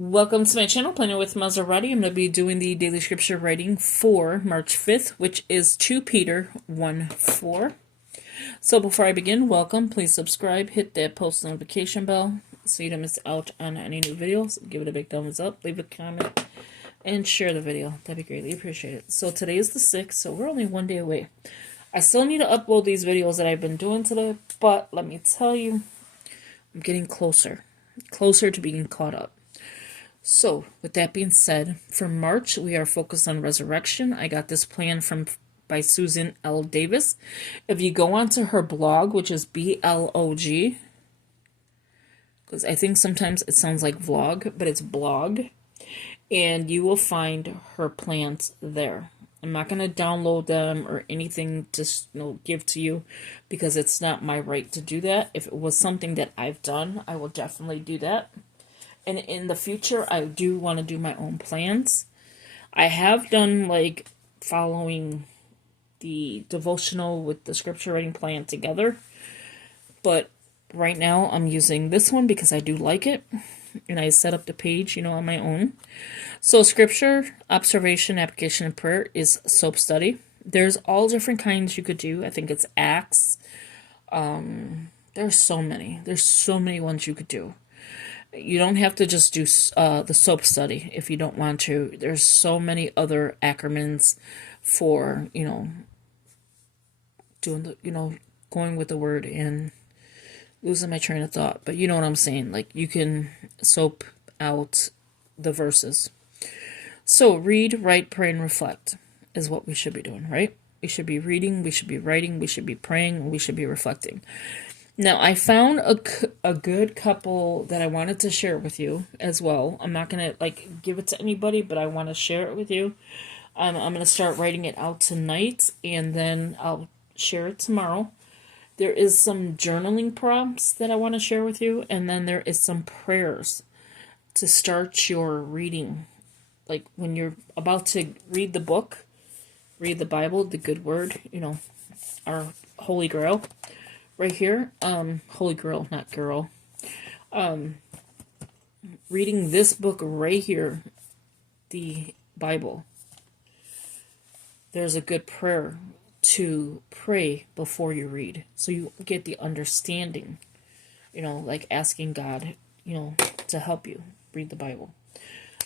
Welcome to my channel, Planning with Maserati. I'm going to be doing the daily scripture writing for March 5th, which is 2 Peter 1:4. So before I begin, welcome. Please subscribe, hit that post notification bell so you don't miss out on any new videos. Give it a big thumbs up, leave a comment, and share the video. That'd be greatly appreciated. So today is the 6th, so we're only one day away. I still need to upload these videos that I've been doing today, but let me tell you, I'm getting closer to being caught up. So, with that being said, for March, we are focused on resurrection. I got this plan by Susan L. Davis. If you go onto her blog, which is BLOG, because I think sometimes it sounds like vlog, but it's blog, and you will find her plans there. I'm not going to download them or anything to give to you because it's not my right to do that. If it was something that I've done, I will definitely do that. And in the future, I do want to do my own plans. I have done, following the devotional with the scripture writing plan together. But right now, I'm using this one because I do like it. And I set up the page, on my own. So scripture, observation, application, and prayer is soap study. There's all different kinds you could do. I think it's Acts. There's so many. There's so many ones you could do. You don't have to just do the soap study if you don't want to. There's so many other acronyms for, doing the, going with the word and losing my train of thought. But you know what I'm saying. Like, you can soap out the verses. So, read, write, pray, and reflect is what we should be doing, right? We should be reading, we should be writing, we should be praying, we should be reflecting. Now, I found a good couple that I wanted to share with you as well. I'm not going to, give it to anybody, but I want to share it with you. I'm going to start writing it out tonight, and then I'll share it tomorrow. There is some journaling prompts that I want to share with you, and then there is some prayers to start your reading. Like, when you're about to read the book, read the Bible, the good word, our Holy Grail. Right here, Holy Girl, not girl. Reading this book right here, the Bible. There's a good prayer to pray before you read, so you get the understanding. Like asking God, to help you read the Bible.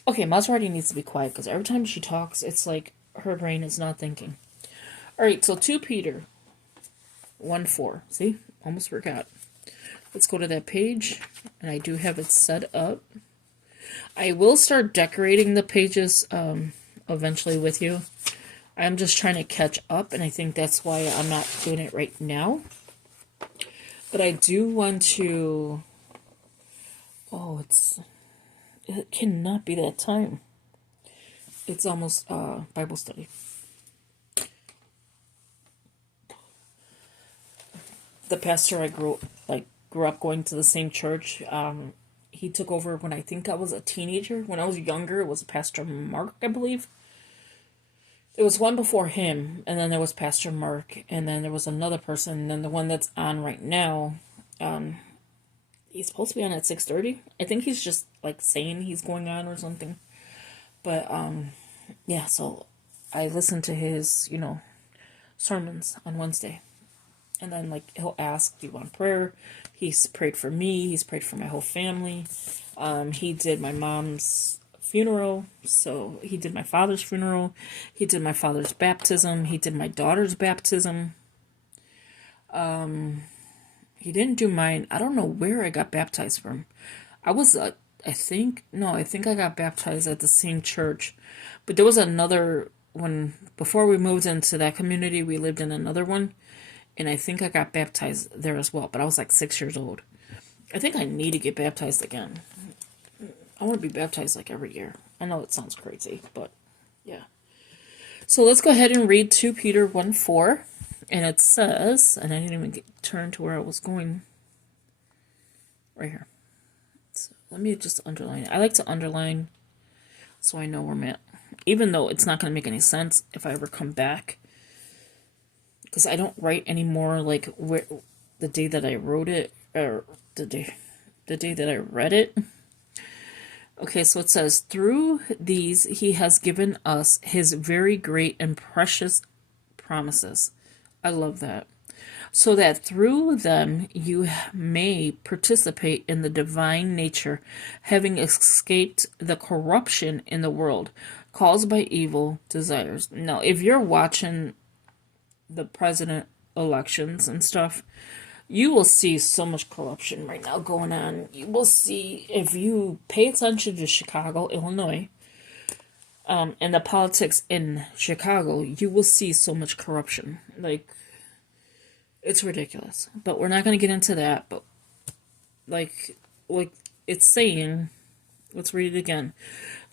Okay, Maserati needs to be quiet because every time she talks, it's like her brain is not thinking. All right, so 2 Peter 1:4. See? Almost forgot. Let's go to that page. And I do have it set up. I will start decorating the pages eventually with you. I'm just trying to catch up, and I think that's why I'm not doing it right now. But I do want to... Oh, it cannot be that time. It's almost Bible study. The pastor I grew up going to the same church. He took over when I think I was a teenager. When I was younger, it was Pastor Mark, I believe. There was one before him, and then there was Pastor Mark, and then there was another person, and then the one that's on right now. He's supposed to be on at 6:30. I think he's just saying he's going on or something. But yeah. So I listened to his sermons on Wednesday. And then, he'll ask, do you want prayer? He's prayed for me. He's prayed for my whole family. He did my mom's funeral. So, he did my father's funeral. He did my father's baptism. He did my daughter's baptism. He didn't do mine. I don't know where I got baptized from. I think I got baptized at the same church. But there was another one. Before we moved into that community, we lived in another one. And I think I got baptized there as well. But I was 6 years old. I think I need to get baptized again. I want to be baptized every year. I know it sounds crazy, but yeah. So let's go ahead and read 2 Peter 1:4. And it says, and I didn't even turn to where I was going. Right here. So let me just underline it. I like to underline so I know where I'm at. Even though it's not going to make any sense if I ever come back. Because I don't write anymore, where the day that I wrote it, or the day that I read it. Okay, so it says, through these he has given us his very great and precious promises. I love that. So that through them you may participate in the divine nature, having escaped the corruption in the world caused by evil desires. Now, if you're watching the president elections and stuff, you will see so much corruption right now going on. You will see, if you pay attention to Chicago, Illinois, and the politics in Chicago, you will see so much corruption. Like, it's ridiculous. But we're not going to get into that. But, like it's saying, let's read it again.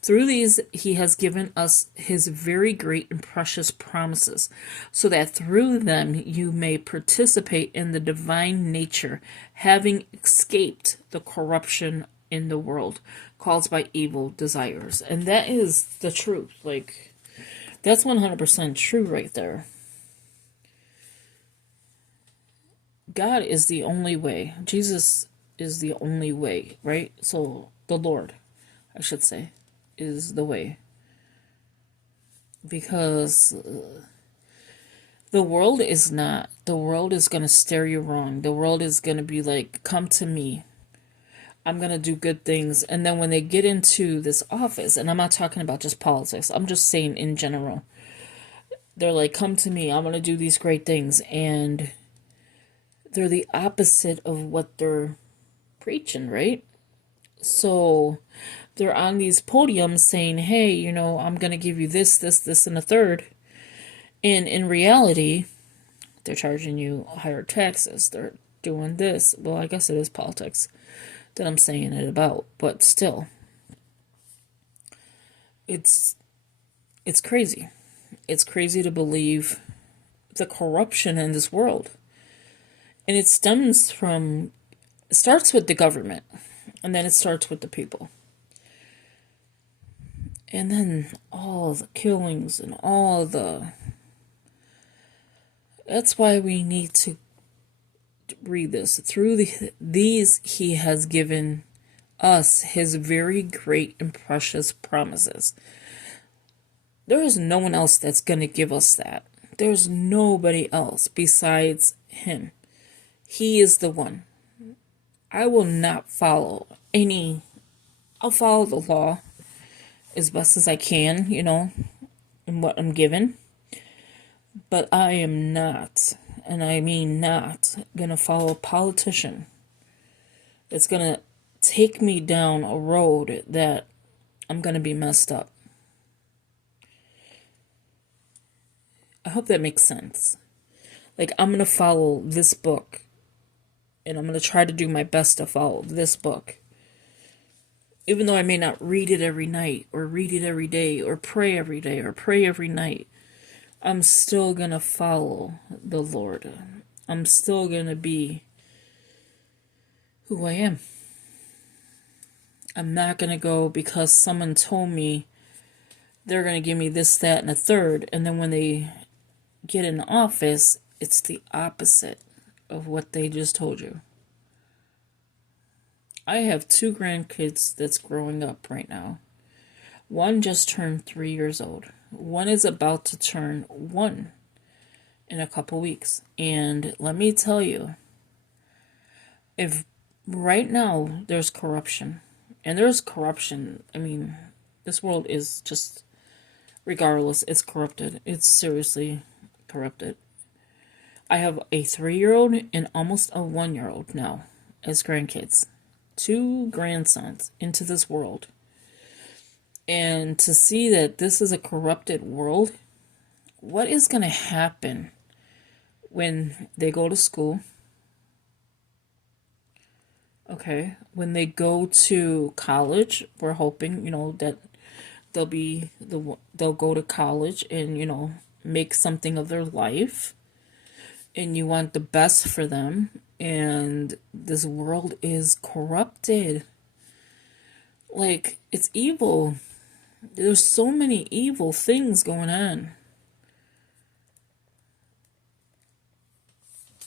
Through these he has given us his very great and precious promises, so that through them you may participate in the divine nature, having escaped the corruption in the world caused by evil desires. And that is the truth. Like, that's 100% true right there. God is the only way. Jesus is the only way, right? So the Lord, I should say, is the way. Because the world is not. The world is going to steer you wrong. The world is going to be like, come to me. I'm going to do good things. And then when they get into this office, and I'm not talking about just politics, I'm just saying in general, they're like, come to me. I'm going to do these great things. And they're the opposite of what they're preaching, right? So they're on these podiums saying, hey, you know, I'm going to give you this, this, this, and a third. And in reality, they're charging you higher taxes. They're doing this. Well, I guess it is politics that I'm saying it about. But still, it's crazy. It's crazy to believe the corruption in this world. And it starts with the government. And then it starts with the people. And then all the killings and all the... That's why we need to read this. Through these he has given us his very great and precious promises. There is no one else that's going to give us that. There's nobody else besides him. He is the one. I will not follow I'll follow the law as best as I can, you know, in what I'm given. But I am not, and I mean not, going to follow a politician that's going to take me down a road that I'm going to be messed up. I hope that makes sense. Like, I'm going to follow this book, and I'm going to try to do my best to follow this book. Even though I may not read it every night, or read it every day, or pray every day, or pray every night, I'm still going to follow the Lord. I'm still going to be who I am. I'm not going to go because someone told me they're going to give me this, that, and a third, and then when they get in office, it's the opposite of what they just told you. I have 2 grandkids that's growing up right now. One just turned 3 years old. One is about to turn 1 in a couple weeks. And let me tell you, if right now there's corruption, and there's corruption, I mean, this world is just, regardless, it's corrupted. It's seriously corrupted. I have a 3-year-old and almost a 1-year-old now as grandkids. 2 grandsons into this world. And to see that this is a corrupted world, what is going to happen when they go to school? Okay, when they go to college, we're hoping, you know, that they'll go to college and, you know, make something of their life. And you want the best for them. And this world is corrupted. Like, it's evil. There's so many evil things going on.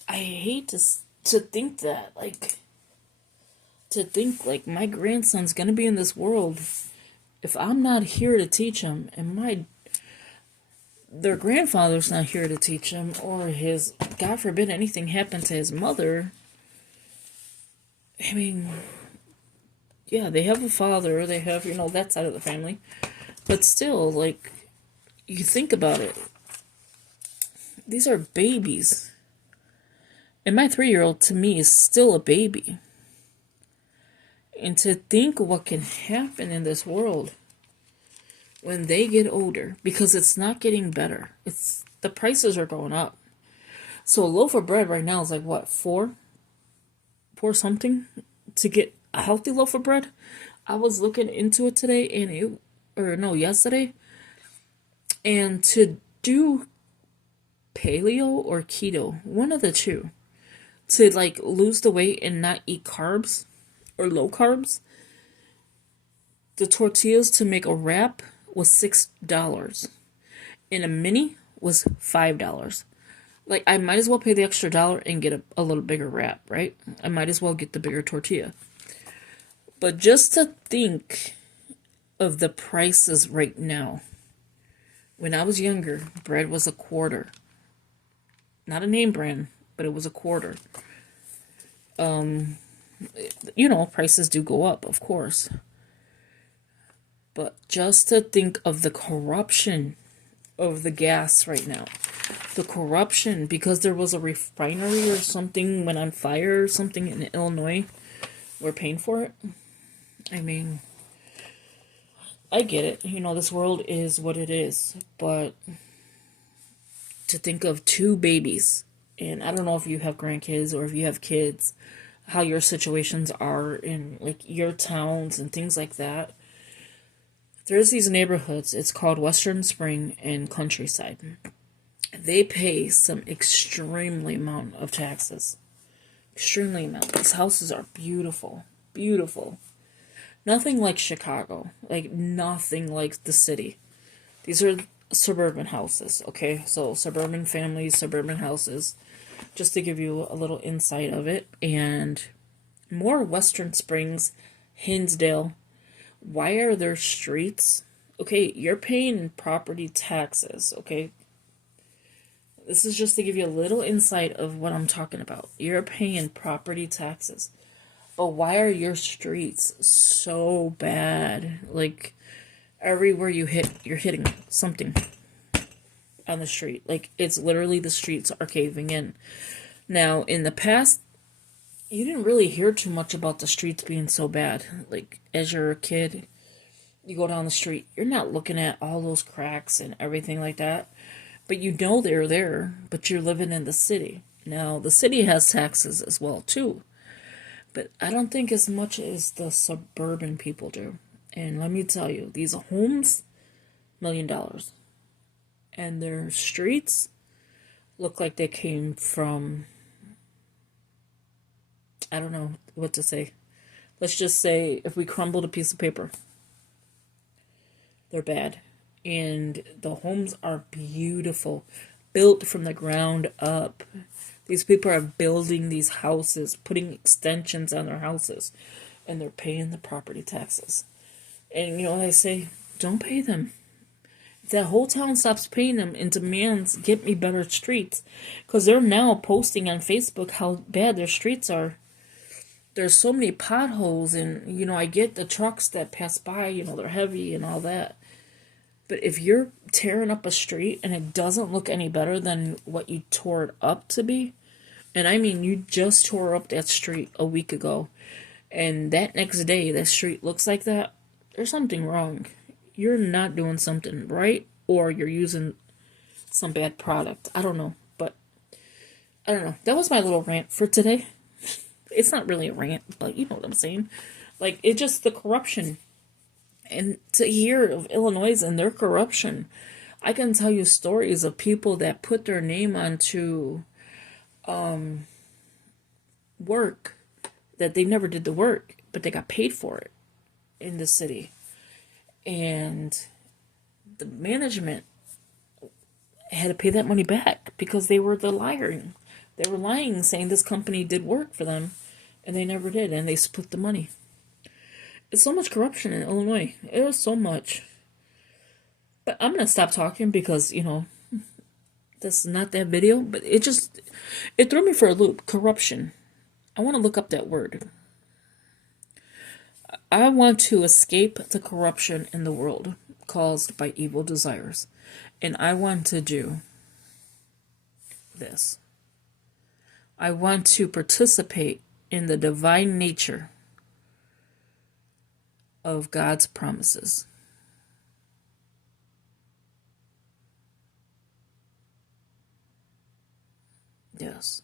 I hate to think that, like, to think like my grandson's gonna be in this world if I'm not here to teach him, and their grandfather's not here to teach him, or his, God forbid, anything happened to his mother. I mean, yeah, they have a father, they have, that side of the family, but still, like, you think about it, these are babies. And my 3-year-old, to me, is still a baby. And to think what can happen in this world when they get older, because it's not getting better. The prices are going up. So a loaf of bread right now is like what, four something to get a healthy loaf of bread. I was looking into it today, yesterday, and to do paleo or keto, one of the two, to like lose the weight and not eat carbs or low carbs, the tortillas to make a wrap was $6, and a mini was $5. Like, I might as well pay the extra dollar and get a little bigger wrap, right? I might as well get the bigger tortilla. But just to think of the prices right now. When I was younger, bread was a quarter. Not a name brand, but it was a quarter. Prices do go up, of course. But just to think of the corruption of the gas right now. The corruption, because there was a refinery or something went on fire or something in Illinois. We're paying for it. I mean, I get it. This world is what it is. But to think of two babies, and I don't know if you have grandkids or if you have kids, how your situations are in like your towns and things like that. There's these neighborhoods, it's called Western Spring and Countryside. They pay some extremely amount of taxes. Extremely amount. These houses are beautiful. Beautiful. Nothing like Chicago. Like, nothing like the city. These are suburban houses, okay? So, suburban families, suburban houses. Just to give you a little insight of it. And more Western Springs, Hinsdale. Why are there streets? Okay, you're paying property taxes, okay? This is just to give you a little insight of what I'm talking about. You're paying property taxes. But why are your streets so bad? Like, everywhere you hit, you're hitting something on the street. Like, it's literally the streets are caving in. Now, in the past, you didn't really hear too much about the streets being so bad. Like, as you're a kid, you go down the street, you're not looking at all those cracks and everything like that. But they're there, but you're living in the city. Now, the city has taxes as well, too. But I don't think as much as the suburban people do. And let me tell you, these homes, $1 million. And their streets look like they came from, I don't know what to say. Let's just say if we crumbled a piece of paper, they're bad. And the homes are beautiful, built from the ground up. These people are building these houses, putting extensions on their houses, and they're paying the property taxes. And I say, don't pay them. If that whole town stops paying them and demands, get me better streets, because they're now posting on Facebook how bad their streets are. There's so many potholes, and, I get the trucks that pass by, they're heavy and all that. But if you're tearing up a street and it doesn't look any better than what you tore it up to be, and I mean, you just tore up that street a week ago, and that next day that street looks like that, there's something wrong. You're not doing something right, or you're using some bad product. I don't know, but I don't know. That was my little rant for today. It's not really a rant, but you know what I'm saying. Like, it's just the corruption. And to hear of Illinois and their corruption, I can tell you stories of people that put their name onto work that they never did the work, but they got paid for it in the city. And the management had to pay that money back because they were lying. They were lying, saying this company did work for them, And they never did, and they split the money. It's so much corruption in Illinois. It was so much. But I'm going to stop talking because, this is not that video, but it threw me for a loop. Corruption. I want to look up that word. I want to escape the corruption in the world caused by evil desires. And I want to do this. I want to participate in the divine nature of God's promises. Yes.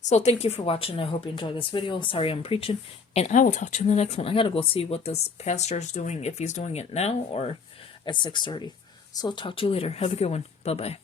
So thank you for watching. I hope you enjoyed this video. Sorry I'm preaching. And I will talk to you in the next one. I gotta go see what this pastor is doing, if he's doing it now or at 6:30. So I'll talk to you later. Have a good one. Bye-bye.